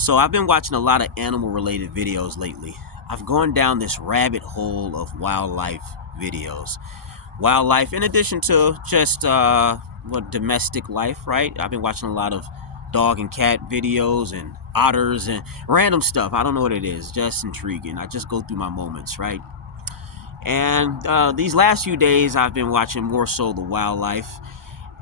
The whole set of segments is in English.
So I've been watching a lot of animal related videos lately. I've gone down this rabbit hole of wildlife videos. Wildlife, in addition to just domestic life, right? I've been watching a lot of dog and cat videos and otters and random stuff. I don't know what it is, just intriguing. I just go through my moments, right? And these last few days, I've been watching more so the wildlife.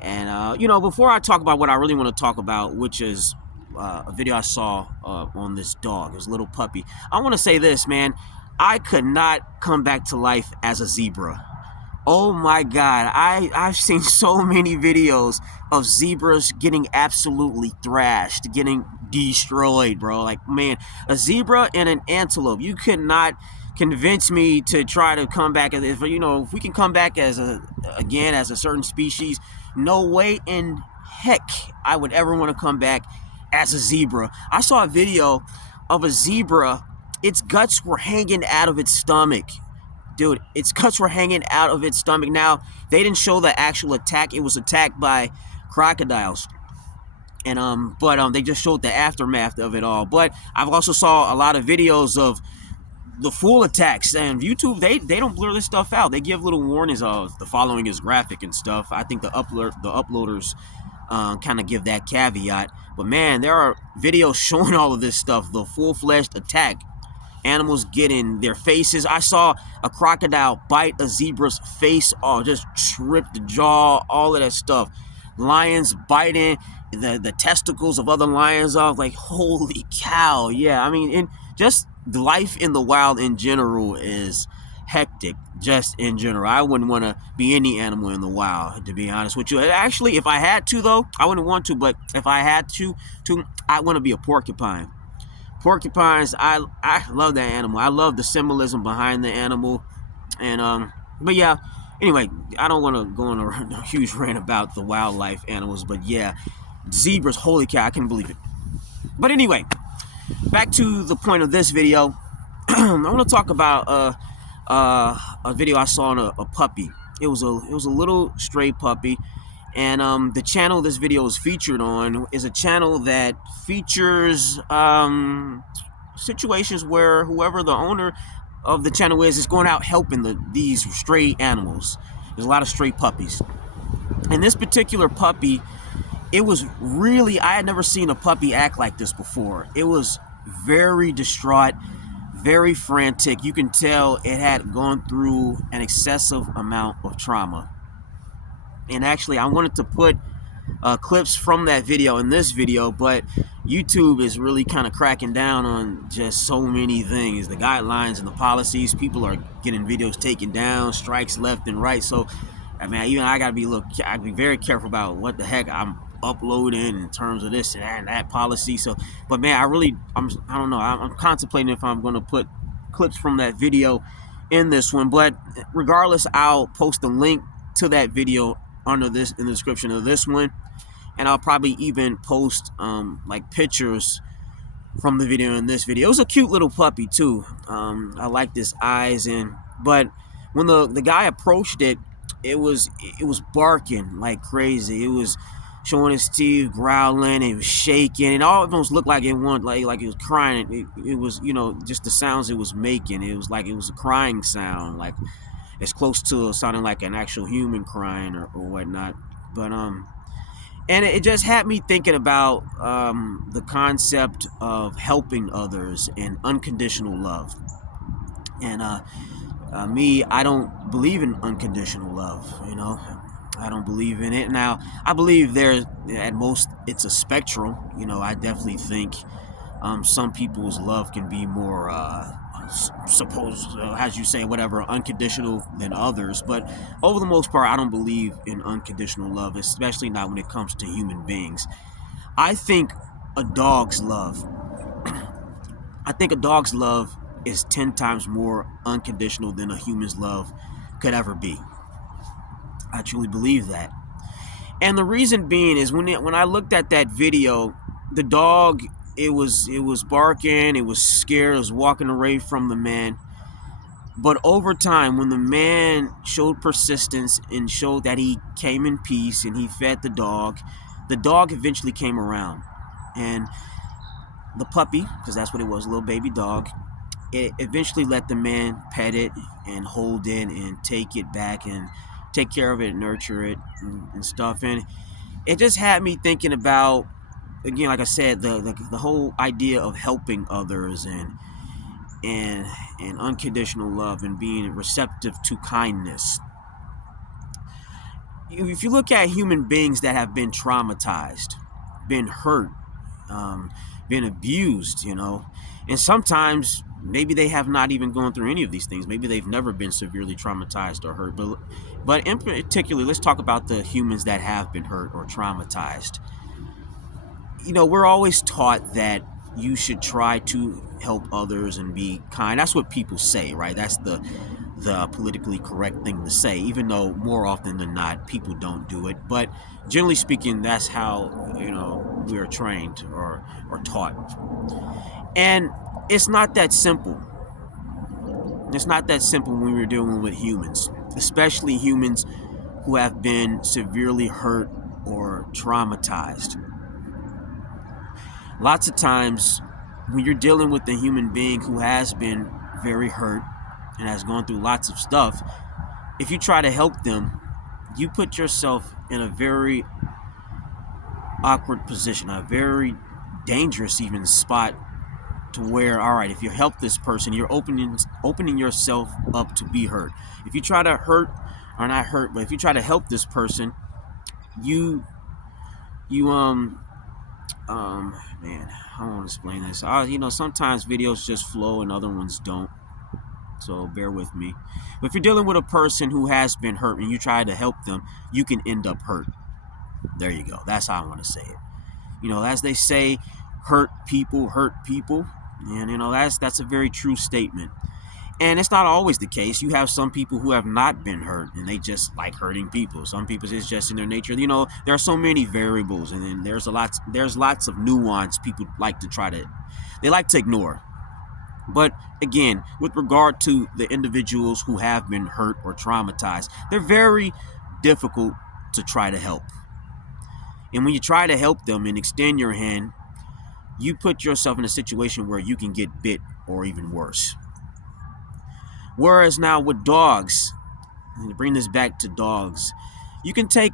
And before I talk about what I really want to talk about, which is a video I saw on this dog, this little puppy, I want to say this, man. I could not come back to life as a zebra. Oh my God, I've seen so many videos of zebras getting absolutely thrashed, getting destroyed, bro. Like, man, a zebra and an antelope, you could not convince me to try to come back as, if we can come back as a certain species, no way in heck I would ever want to come back as a zebra. I saw a video of a zebra, its guts were hanging out of its stomach. Dude, its guts were hanging out of its stomach. Now, they didn't show the actual attack. It was attacked by crocodiles. And they just showed the aftermath of it all. But I've also saw a lot of videos of the full attacks, and YouTube, they don't blur this stuff out. They give little warnings of the following is graphic and stuff. I think the uploaders kind of give that caveat. But man, there are videos showing all of this stuff, the full-fledged attack. Animals getting their faces. I saw a crocodile bite a zebra's face off, just rip the jaw, all of that stuff. Lions biting the testicles of other lions off. Like, holy cow. Yeah, I mean, just life in the wild in general is hectic, just in general. I wouldn't want to be any animal in the wild, to be honest with you. Actually, if I had to, though, I wouldn't want to, but if I had to I want to be a porcupine. Porcupines, I love that animal. I love the symbolism behind the animal. And but yeah, anyway, I don't want to go on a huge rant about the wildlife animals, but yeah, zebras, holy cow, I can't believe it. But anyway, back to the point of this video. I want to talk about a video I saw on a puppy. It was a little stray puppy. And the channel this video is featured on is a channel that features situations where whoever the owner of the channel is going out helping these stray animals. There's a lot of stray puppies. And this particular puppy, it was really, I had never seen a puppy act like this before. It was very distraught, very frantic. You can tell it had gone through an excessive amount of trauma. And actually, I wanted to put clips from that video in this video, but YouTube is really kind of cracking down on just so many things. The guidelines and the policies, people are getting videos taken down, strikes left and right. So, I mean, even I gotta be very careful about what the heck I'm uploading in terms of this and that policy. So, but man, I don't know. I'm contemplating if I'm going to put clips from that video in this one. But regardless, I'll post a link to that video under this in the description of this one, and I'll probably even post like pictures from the video in this video. It was a cute little puppy too. I like his eyes, but when the guy approached it, it was barking like crazy. It was showing his teeth, growling, it was shaking. It almost looked like it wanted, like it was crying. It was, just the sounds it was making. It was like it was a crying sound, like it's close to sounding like an actual human crying or whatnot. But and it just had me thinking about the concept of helping others and unconditional love. And me, I don't believe in unconditional love. I don't believe in it. Now, I believe there's, at most, it's a spectrum. I definitely think some people's love can be more as you say, whatever, unconditional than others. But over the most part, I don't believe in unconditional love, especially not when it comes to human beings. I think a dog's love is 10 times more unconditional than a human's love could ever be. I truly believe that. And the reason being is when I looked at that video, the dog, it was barking, it was scared, it was walking away from the man. But over time, when the man showed persistence and showed that he came in peace and he fed the dog eventually came around. And the puppy, because that's what it was, a little baby dog, it eventually let the man pet it and hold it and take it back and take care of it, nurture it, and stuff. And it just had me thinking about, again, like I said, the whole idea of helping others and and unconditional love and being receptive to kindness. If you look at human beings that have been traumatized, been hurt, um, been abused, and sometimes maybe they have not even gone through any of these things. Maybe they've never been severely traumatized or hurt. But in particular, let's talk about the humans that have been hurt or traumatized. We're always taught that you should try to help others and be kind. That's what people say, right? That's the politically correct thing to say, even though more often than not people don't do it. But generally speaking, that's how we are trained or taught. And it's not that simple. It's not that simple when we're dealing with humans, especially humans who have been severely hurt or traumatized. Lots of times when you're dealing with a human being who has been very hurt and has gone through lots of stuff, if you try to help them, you put yourself in a very awkward position, a very dangerous even spot, to where, all right, if you help this person, you're opening yourself up to be hurt. If you try to hurt, or not hurt, but if you try to help this person, you man, I don't want to explain this. Sometimes videos just flow and other ones don't, so bear with me. But if you're dealing with a person who has been hurt and you try to help them, you can end up hurt. There you go. That's how I want to say it. As they say, hurt people hurt people. And that's a very true statement. And it's not always the case. You have some people who have not been hurt and they just like hurting people. Some people, it's just in their nature. There are so many variables, and then there's lots of nuance people like to ignore. But again, with regard to the individuals who have been hurt or traumatized, they're very difficult to try to help. And when you try to help them and extend your hand, you put yourself in a situation where you can get bit or even worse. Whereas now with dogs, and to bring this back to dogs, you can take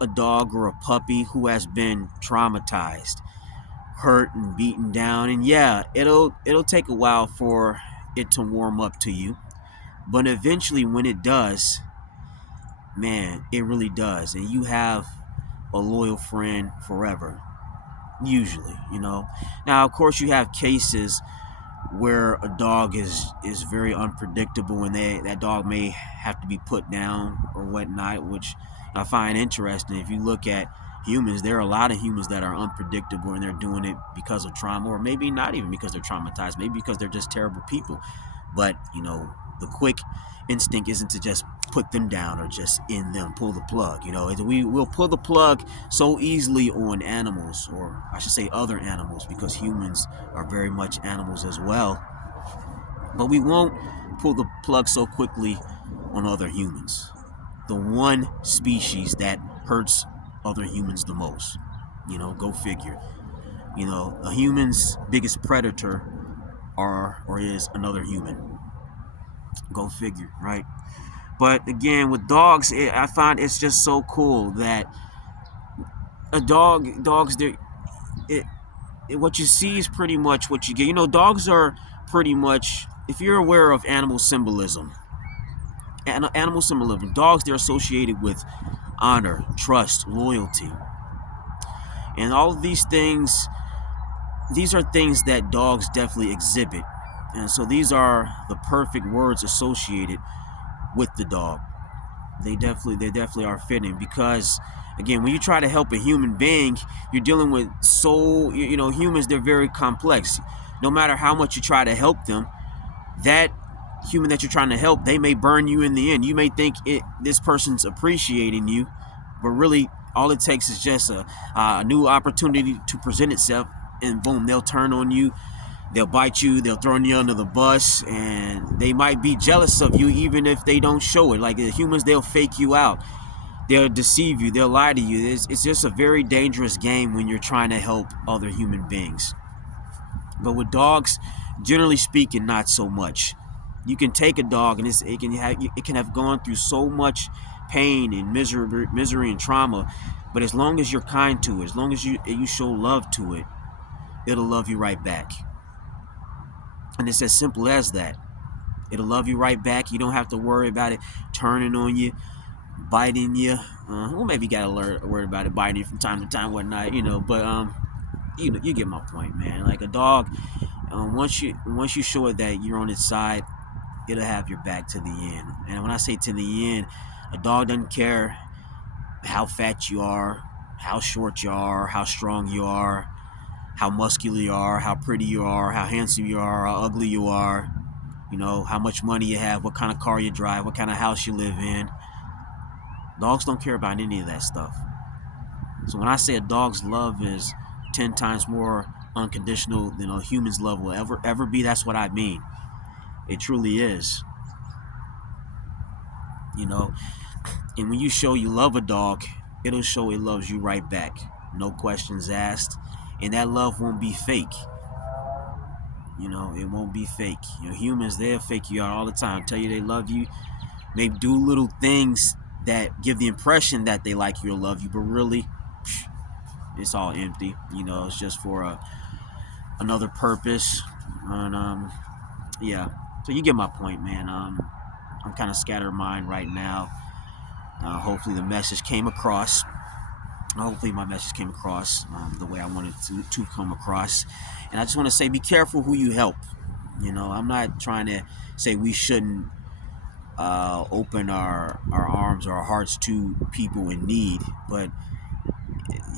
a dog or a puppy who has been traumatized, hurt and beaten down, and yeah, it'll take a while for it to warm up to you. But eventually when it does, man, it really does. And you have a loyal friend forever. Usually, Now, of course, you have cases where a dog is very unpredictable and that dog may have to be put down or whatnot, which I find interesting. If you look at humans, there are a lot of humans that are unpredictable and they're doing it because of trauma, or maybe not even because they're traumatized, maybe because they're just terrible people. But the quick instinct isn't to just put them down or just end them, pull the plug. We will pull the plug so easily on animals, or I should say other animals, because humans are very much animals as well. But we won't pull the plug so quickly on other humans. The one species that hurts other humans the most. Go figure. A human's biggest predator is another human. Go figure, right? But again, with dogs, I find it's just so cool that dogs, what you see is pretty much what you get. Dogs are pretty much, if you're aware of animal symbolism, dogs, they're associated with honor, trust, loyalty. And all of these are things that dogs definitely exhibit. And so these are the perfect words associated with the dog. They definitely are fitting, because again, when you try to help a human being, you're dealing with humans, they're very complex. No matter how much you try to help them, that human that you're trying to help, they may burn you in the end. You may think this person's appreciating you, but really all it takes is just a new opportunity to present itself, and boom, they'll turn on you. They'll bite you, they'll throw you under the bus, and they might be jealous of you even if they don't show it. Like the humans, they'll fake you out. They'll deceive you, they'll lie to you. It's just a very dangerous game when you're trying to help other human beings. But with dogs, generally speaking, not so much. You can take a dog and it can have gone through so much pain and misery and trauma, but as long as you're kind to it, as long as you show love to it, it'll love you right back. And it's as simple as that. It'll love you right back. You don't have to worry about it turning on you, biting you. Well, maybe you gotta worry about it biting you from time to time, whatnot, But you get my point, man. Like a dog, once you show it that you're on its side, it'll have your back to the end. And when I say to the end, a dog doesn't care how fat you are, how short you are, how strong you are, how muscular you are, how pretty you are, how handsome you are, how ugly you are, how much money you have, what kind of car you drive, what kind of house you live in. Dogs don't care about any of that stuff. So when I say a dog's love is 10 times more unconditional than a human's love will ever be, that's what I mean. It truly is. And when you show you love a dog, it'll show it loves you right back. No questions asked. And that love won't be fake. It won't be fake. Humans, they'll fake you out all the time. Tell you they love you. They do little things that give the impression that they like you or love you, but really, it's all empty. It's just for another purpose. And yeah. So you get my point, man. I'm kind of scattermined right now. Hopefully the message came across. Hopefully my message came across the way I wanted to come across. And I just want to say, be careful who you help. I'm not trying to say we shouldn't open our arms or our hearts to people in need, but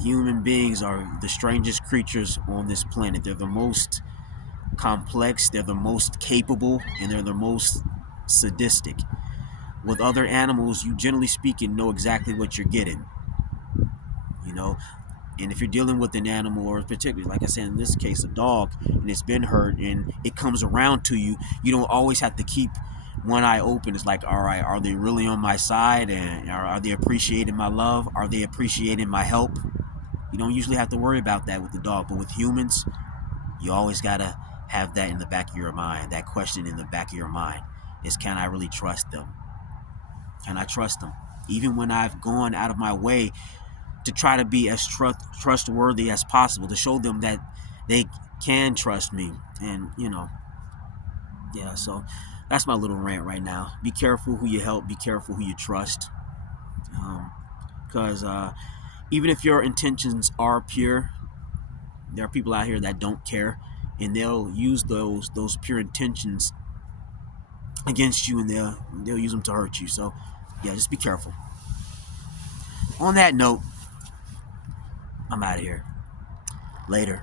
human beings are the strangest creatures on this planet. They're the most complex, they're the most capable, and they're the most sadistic. With other animals, you generally speaking know exactly what you're getting. And if you're dealing with an animal, or particularly, like I said, in this case, a dog, and it's been hurt and it comes around to you, you don't always have to keep one eye open. It's like, all right, are they really on my side? And are they appreciating my love? Are they appreciating my help? You don't usually have to worry about that with the dog, but with humans, you always got to have that in the back of your mind, that question in the back of your mind is, can I really trust them? Can I trust them? Even when I've gone out of my way to try to be as trustworthy as possible, to show them that they can trust me. And, yeah, so that's my little rant right now. Be careful who you help. Be careful who you trust. Because even if your intentions are pure, there are people out here that don't care, and they'll use those pure intentions against you, and they'll use them to hurt you. So, yeah, just be careful. On that note, I'm out of here. Later.